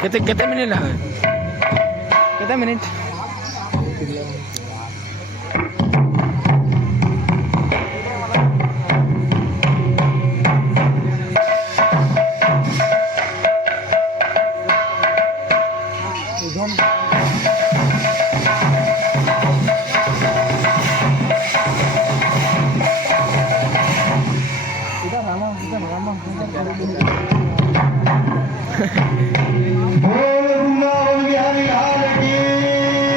केते मिनिट है केते मिनिट बोल वृंदावन बिहारी लाल की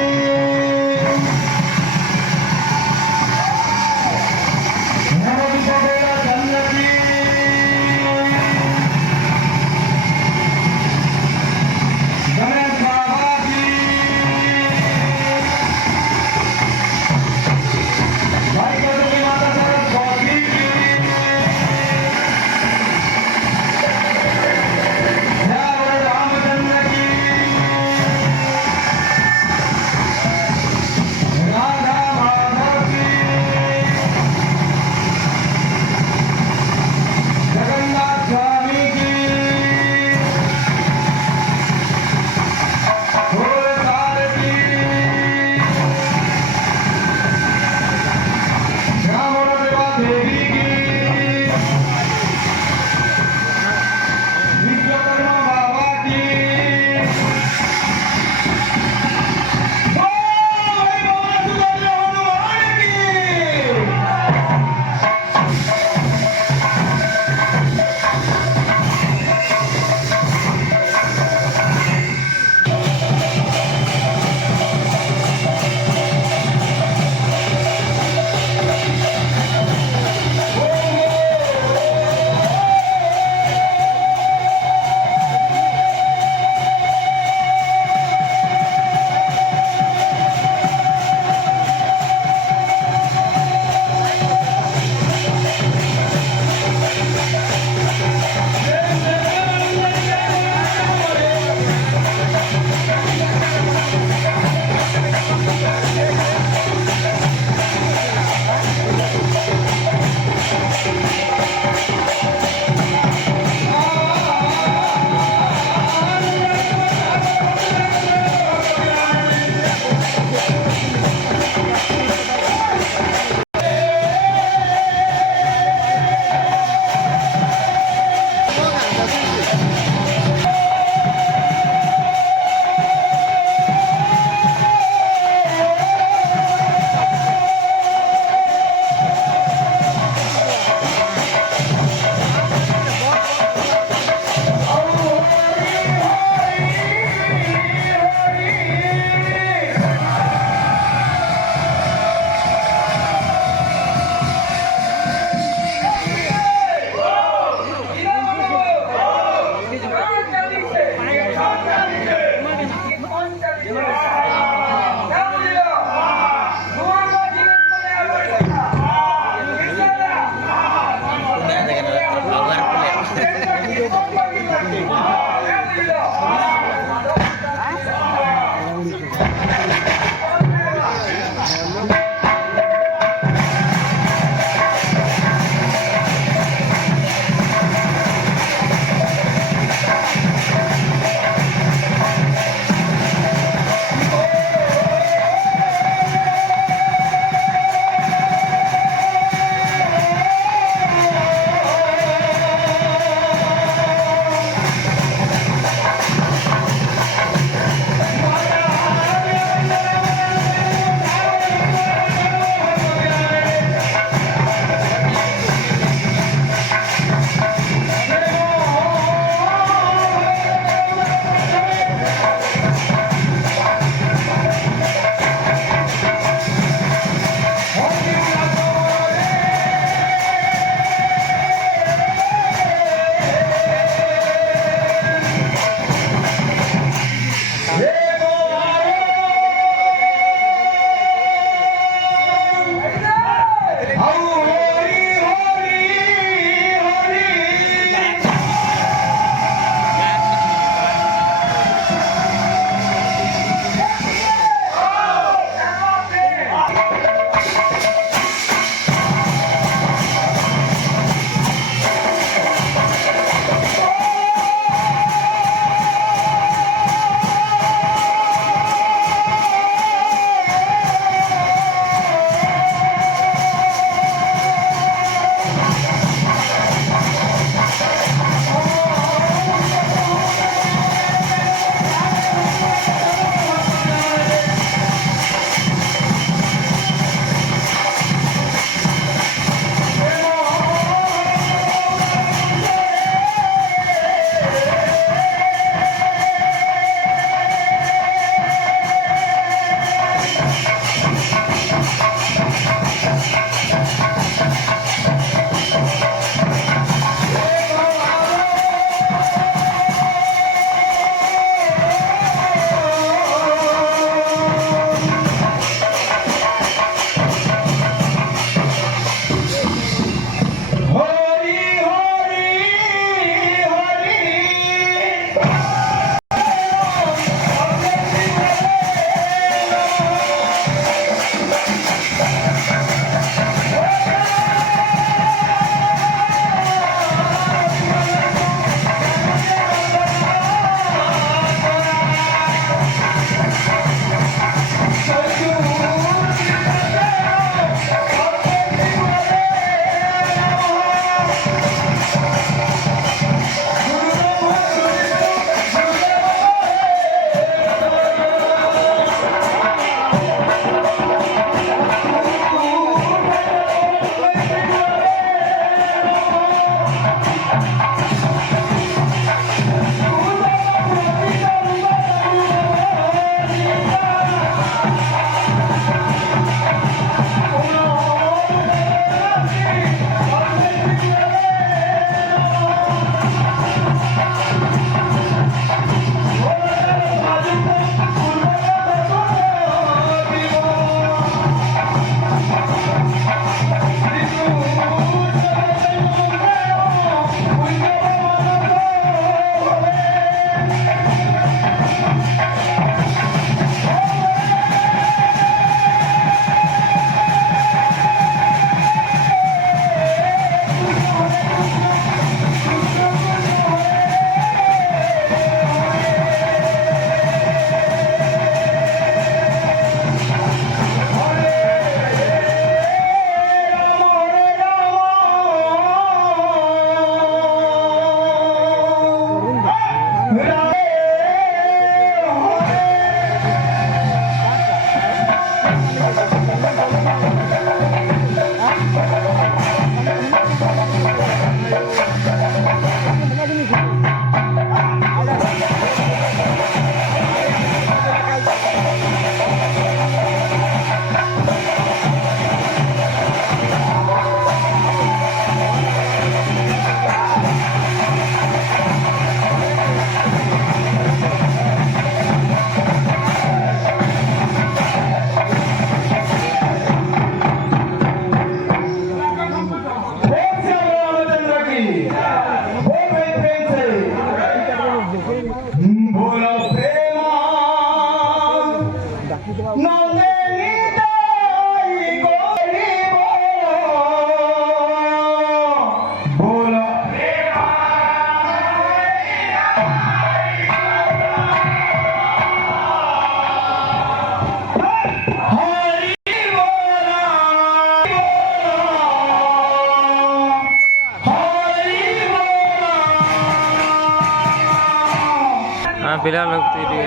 ନା ପିଲା ଲୋକ ଟିକେ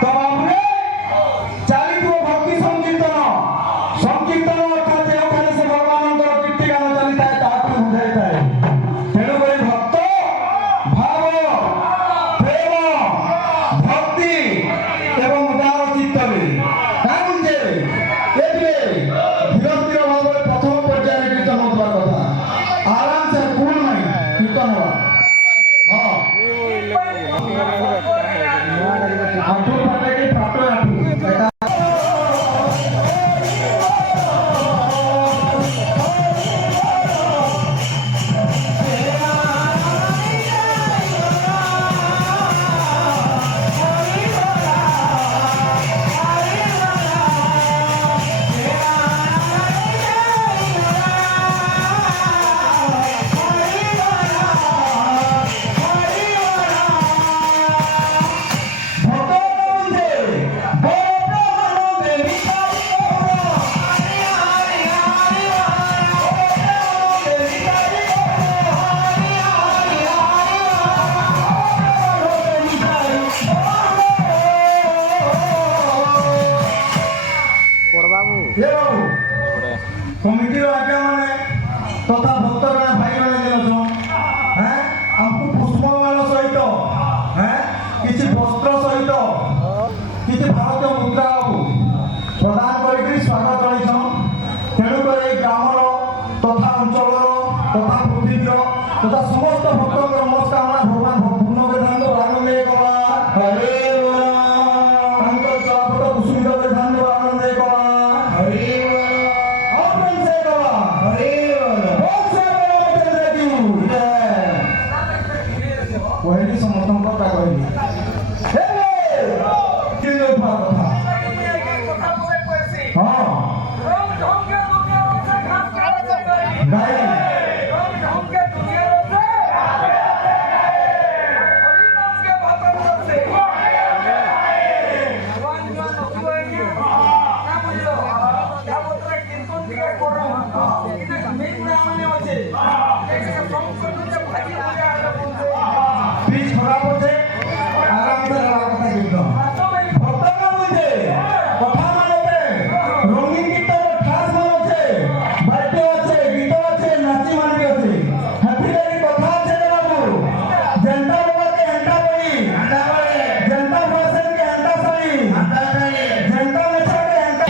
ତ ବାବୁରେ ଚାଲିଥିବ ଭକ୍ତି ସଂକୀର୍ତ୍ତନ ସଂକୀର୍ତ୍ତନ ଅର୍ଥାତ୍ ଯେଉଁଠାରେ ସେ ଭଗବାନଙ୍କର କୀର୍ତ୍ତିଗାନ ଚାଲିଥାଏ ତାହାକୁ ବୁଝାଇଥାଏ। ତେଣୁକରି ଭକ୍ତ ଭାବ ପ୍ରେମ ଭକ୍ତି ଏବଂ ଉଦାର ଚିତ୍ତରେ କାହିଁକି ଯେ ଏଥିରେ ଧୀର ଧୀର ଭାବରେ ପ୍ରଥମ ପର୍ଯ୍ୟାୟରେ କୀର୍ତ୍ତନ ହେବା କଥା ଆରାମସେ କୁଲ ନାହିଁ କୀର୍ତ୍ତନ ହେବା। ହଁ ଆଣ୍ଠୁ ଫାଟେ କି ଫାଟ ଆଣ୍ଠୁ ଏଟା कमिटी आज्ञा माने तथा भक्त भाई मैंने हमको पुष्पमाल सहित किसी वस्त्र सहित किसी भारतीय मुद्रा प्रदान कर स्वागत जन तेणुक ग्रामर तथा अंचल तथा पृथ्वीर तथा समस्त भक्त नमस्कार भगवान भूर्ण वेदांत आनंद कला हरे चलापट कुसुमित वेदांत आनंद कला हरे कहली समस्त कहली खराब होते आराम से रंगीन गीत ठास मन अच्छे बाद्य अच्छे गीत अच्छे नाची मानी अच्छे हाथी कथा अच्छे बाबू जनता बाबा के हंटा बड़ी जनता भाषण के हंटा सही जनता नेता के हंटा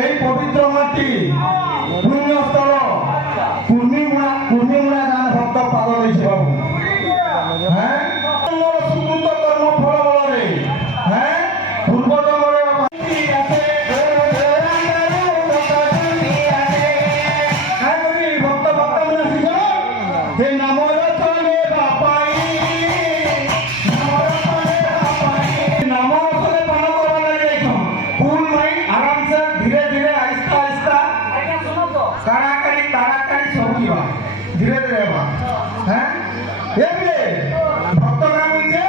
এই পবিত্র মাটি পুণ্যস্থল কুর্মিমুড়া গান ভক্ত পাদ হয়েছে বাবু হ্যাঁ সুকৃত কর্ম ফল বলরে হ্যাঁ পূর্ব জন্মরে ভক্ত ভক্ত মনে শিখ হে নামর চলে বাপাই নামর চলে পান করবা লাগে ফুল মাই आराम से धीरे धीरे आहिस्ता आहिस्ता ताड़ाताड़ी सब किया धीरे धीरे बा हैं एबे भक्त नाम जे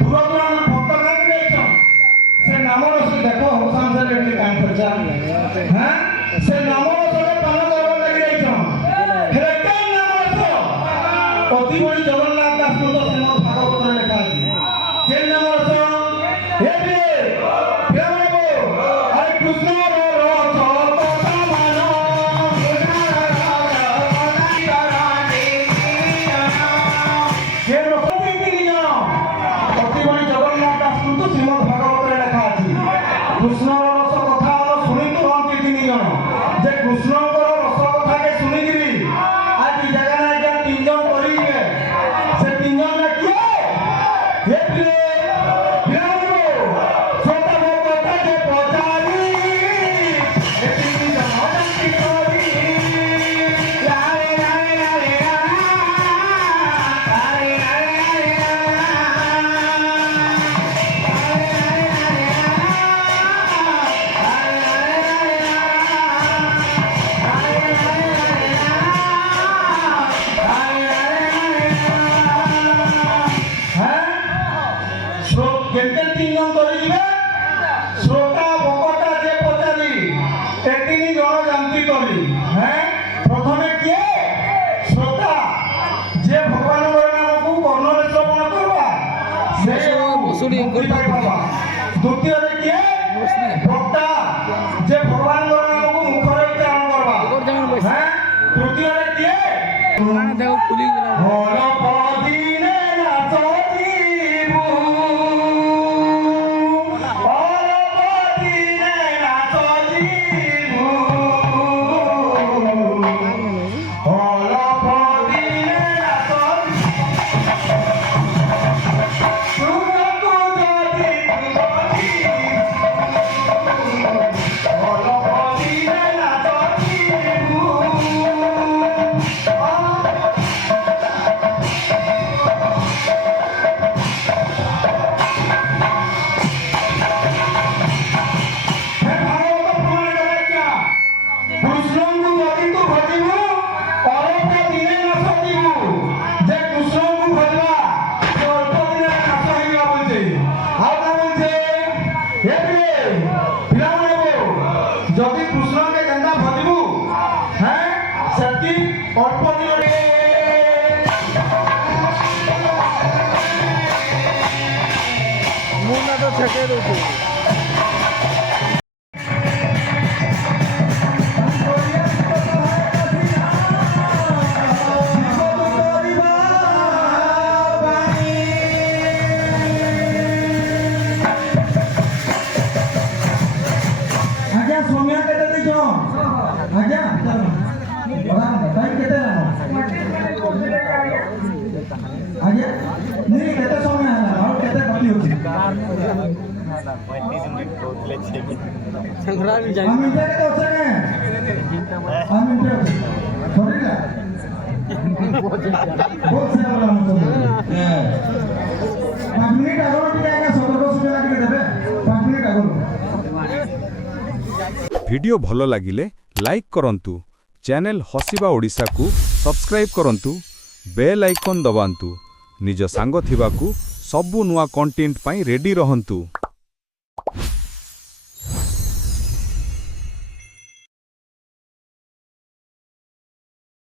दूर दूर भक्त नाम देखो से नामर से देखो होसान से लेके कान खर्चा हैं से नामर से पान करबा लागि देखो फिर केन नामर से अति बड़ी जगन्नाथ दास तो श्रीमद् भागवत में लिखा है केन नामर से एबे प्रेम रे हरे कृष्ण কৃষ্ণর রস কথা আমরা শুনি তো অন্তি তিনজন যে কৃষ্ণଙ୍କର রস কথাকে শুনিকিরি আজ এই জায়গায় আজ্ঞা তিনজন করিবে সে তিনজন কিଏ হে প্রিয় সতা কথা যে পচারি এ তিনজন অজান্তি করি লারে লারে লারে লারে লারে কেতে তিনজন করে দিবে শ্রোতা বকটা যে পচারি এ তিনি জন জানতি করি হ্যাঁ প্রথমে কে শ্রোতা যে ভগবানের নামକୁ কর্ণরে শ্রবণ করবা সে মুক্তি পাইবা দ্বিতীয়রে কে বক্তা যে ভগবানের নামକୁ মুখরে উচ্চারণ করবা হ্যাঁ তৃতীয়রে কে দেখো খুলি হল পদিনে নাচ জীবু যদি কৃষ্ণকে কেন্দ্রা ভজিবু হ্যাঁ সেটি অল্প দিনে মুন্না তো থেকে রয়েছে আজ্ঞା ସୌମ୍ୟା କେତେ ଦେଇଛ ଆଜ୍ଞା ଟାଇମ୍ କେତେ ଆଜ୍ଞା ନି କେତେ ସମୟ ହେଲା ଆଉ କେତେ ବାକି ଅଛି ସଂକ୍ରାନ୍ତି ଯାଇ ଆମେ କେତେ ଅଛେ ଆମେ କେତେ ଅଛି ସରିଲା ବହୁତ ସେ ବୋଲା ମତ 5 ମିନିଟ୍ ଆଗରୁ ଟିକେ ଆଜ୍ଞା ସତର୍କ ସୂଚନା ଟିକେ ଦେବେ 5 ମିନିଟ୍ ଆଗରୁ ভিডিও ভাল লাগিলে লাইক করন্তু চ্যানেল হসিবা ওড়িশা কু সবস্ক্রাইব করন্তু বেল আইকন দবান্তু নিজ সাঙ্গ থিবাকু সবু নুয়া কন্টেন্ট পাই রেডি রহন্তু।